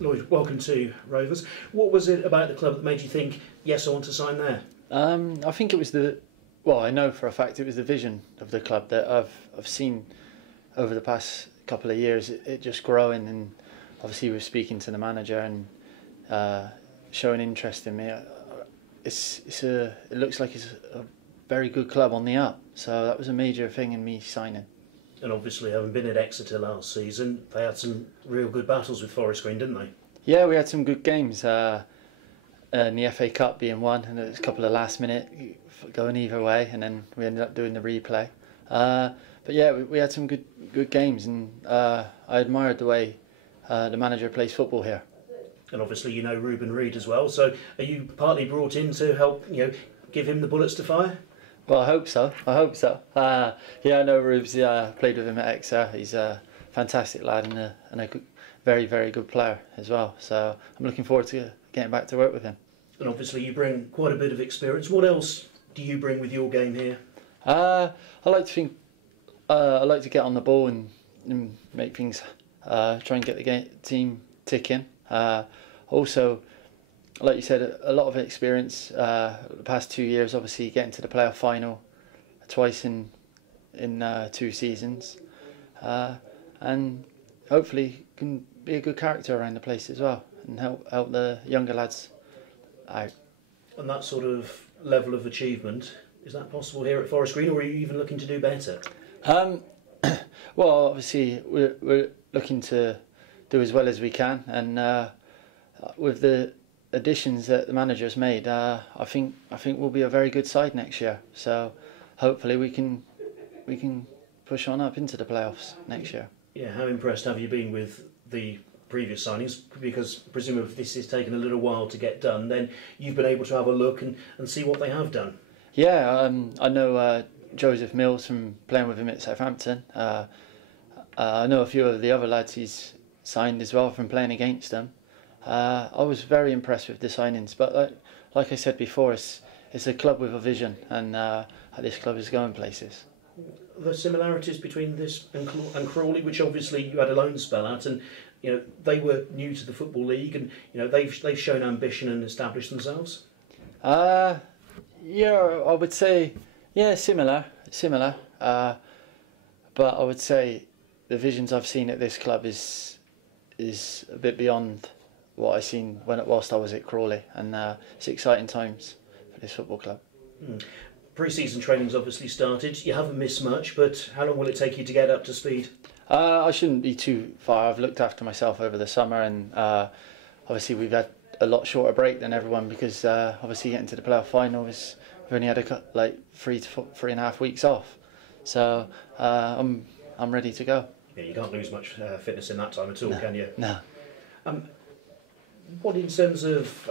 Lloyd, welcome to Rovers. What was it about the club that made you think, yes, I want to sign there? I think it was I know for a fact it was the vision of the club that I've seen over the past couple of years. It just growing, and obviously we're speaking to the manager and showing interest in me. It looks like it's a very good club on the up. So that was a major thing in me signing. And obviously, having been at Exeter last season, they had some real good battles with Forest Green, didn't they? Yeah, we had some good games. In the FA Cup being one, and there was a couple of last minute going either way, and then we ended up doing the replay. But yeah, we had some good games, and I admired the way the manager plays football here. And obviously, you know Ruben Reid as well. So, are you partly brought in to help, give him the bullets to fire? Well, I hope so. Yeah, I know Rubes. Played with him at Exeter. He's a fantastic lad and a good, very, very good player as well. So I'm looking forward to getting back to work with him. And obviously, you bring quite a bit of experience. What else do you bring with your game here? I like to think. I like to get on the ball and make things. Try and get the team ticking. Also, like you said, a lot of experience. The past 2 years, obviously, getting to the playoff final twice in 2 seasons, and hopefully can be a good character around the place as well, and help the younger lads out. And that sort of level of achievement, is that possible here at Forest Green, or are you even looking to do better? Well, obviously, we're looking to do as well as we can, and with the additions that the manager's made, I think we'll be a very good side next year. So hopefully we can push on up into the playoffs next year. Yeah, how impressed have you been with the previous signings? Because presumably if this has taken a little while to get done, then you've been able to have a look and see what they have done. Yeah, I know Joseph Mills from playing with him at Southampton. I know a few of the other lads he's signed as well from playing against them. I was very impressed with the signings, but like I said before, it's a club with a vision, and this club is going places. The similarities between this and Crawley, which obviously you had a loan spell at, and they were new to the Football League, and they've shown ambition and established themselves. Yeah, I would say similar. But I would say the visions I've seen at this club is a bit beyond what I seen whilst I was at Crawley, and it's exciting times for this football club. Pre-season training's obviously started. You haven't missed much, but how long will it take you to get up to speed? I shouldn't be too far. I've looked after myself over the summer, and obviously we've had a lot shorter break than everyone because obviously getting to the playoff final we've only had 3.5 weeks off. So I'm ready to go. Yeah, you can't lose much fitness in that time at all, can you? No. What in terms of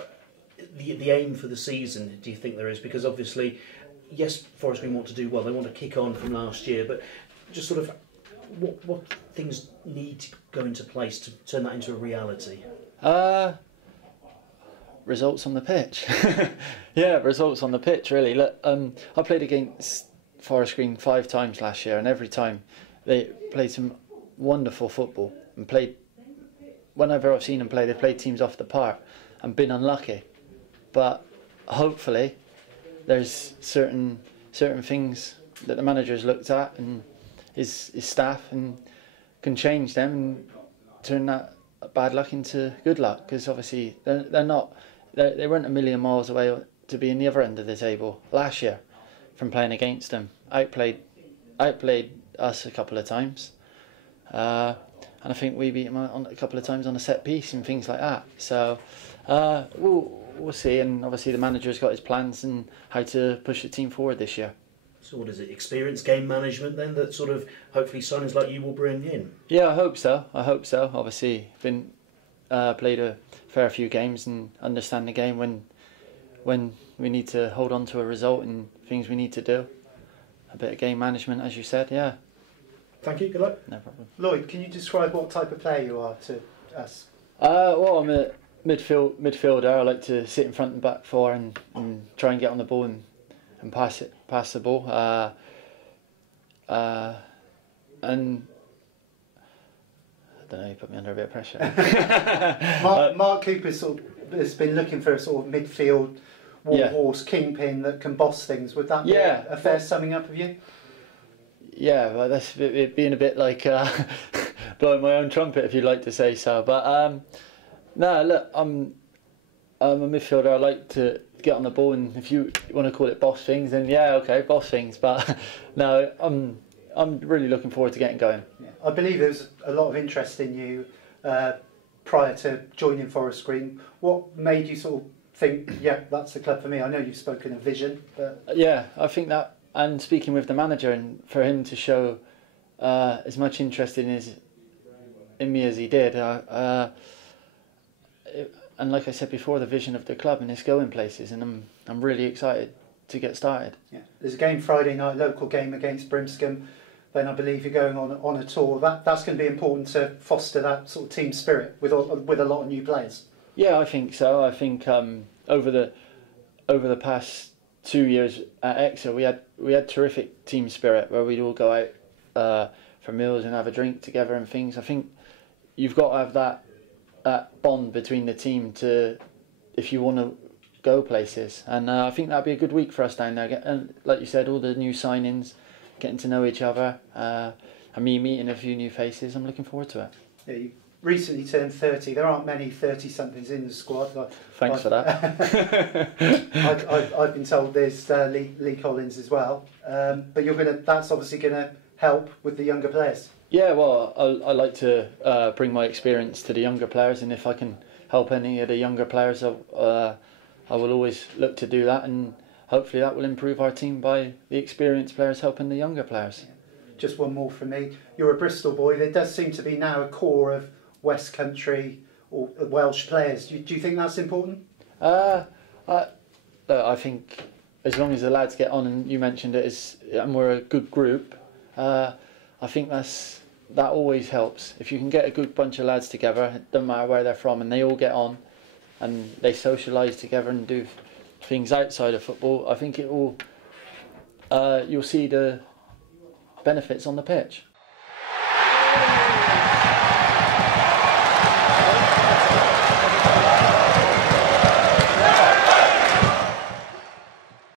the aim for the season do you think there is? Because obviously, yes, Forest Green want to do well. They want to kick on from last year, but just sort of what things need to go into place to turn that into a reality? Results on the pitch. Yeah, results on the pitch, really. Look, I played against Forest Green 5 times last year, and every time they played some wonderful football and played. Whenever I've seen them play, they've played teams off the park and been unlucky. But hopefully, there's certain things that the manager has looked at and his staff and can change them and turn that bad luck into good luck. Because obviously they weren't a million miles away to be in the other end of the table last year from playing against them. Outplayed us a couple of times. And I think we beat them a couple of times on a set piece and things like that. So we'll see. And obviously the manager's got his plans and how to push the team forward this year. So what is it, experience game management then that sort of hopefully signings like you will bring in? Yeah, I hope so. Obviously been played a fair few games and understand the game when we need to hold on to a result and things we need to do. A bit of game management, as you said, yeah. Thank you, good luck. No problem. Lloyd, can you describe what type of player you are to us? Well, I'm a midfielder. I like to sit in front and back four and try and get on the ball and pass the ball. And don't know, you put me under a bit of pressure. Mark Cooper has been looking for a sort of midfield warhorse kingpin that can boss things. Would that be a fair summing up of you? Yeah, well, that's it being a bit like blowing my own trumpet, if you'd like to say so. But no, look, I'm a midfielder. I like to get on the ball, and if you want to call it boss things, then yeah, okay, boss things. But no, I'm really looking forward to getting going. Yeah. I believe there was a lot of interest in you prior to joining Forest Green. What made you sort of think, yeah, that's the club for me? I know you've spoken of vision, but yeah, I think that, and speaking with the manager, and for him to show as much interest in me as he did, and like I said before, the vision of the club and it's going places, and I'm really excited to get started. Yeah, there's a game Friday night, local game against Brimscombe. Then I believe you're going on a tour. That's going to be important to foster that sort of team spirit with a lot of new players. Yeah, I think so. I think over the past 2 years at Exeter, we had terrific team spirit where we'd all go out for meals and have a drink together and things. I think you've got to have that bond between the team if you want to go places. And I think that'd be a good week for us down there. And like you said, all the new signings, getting to know each other, and me meeting a few new faces. I'm looking forward to it. Yeah, you recently turned 30. There aren't many 30-somethings in the squad. Thanks for that. I've been told there's Lee Collins as well. But that's obviously going to help with the younger players. Yeah, well, I like to bring my experience to the younger players, and if I can help any of the younger players, I will always look to do that, and hopefully that will improve our team by the experienced players helping the younger players. Yeah. Just one more from me. You're a Bristol boy. There does seem to be now a core of West Country or Welsh players. Do you think that's important? I think as long as the lads get on, and you mentioned it, and we're a good group, I think that always helps. If you can get a good bunch of lads together, it doesn't matter where they're from, and they all get on and they socialise together and do things outside of football, I think it will. You'll see the benefits on the pitch.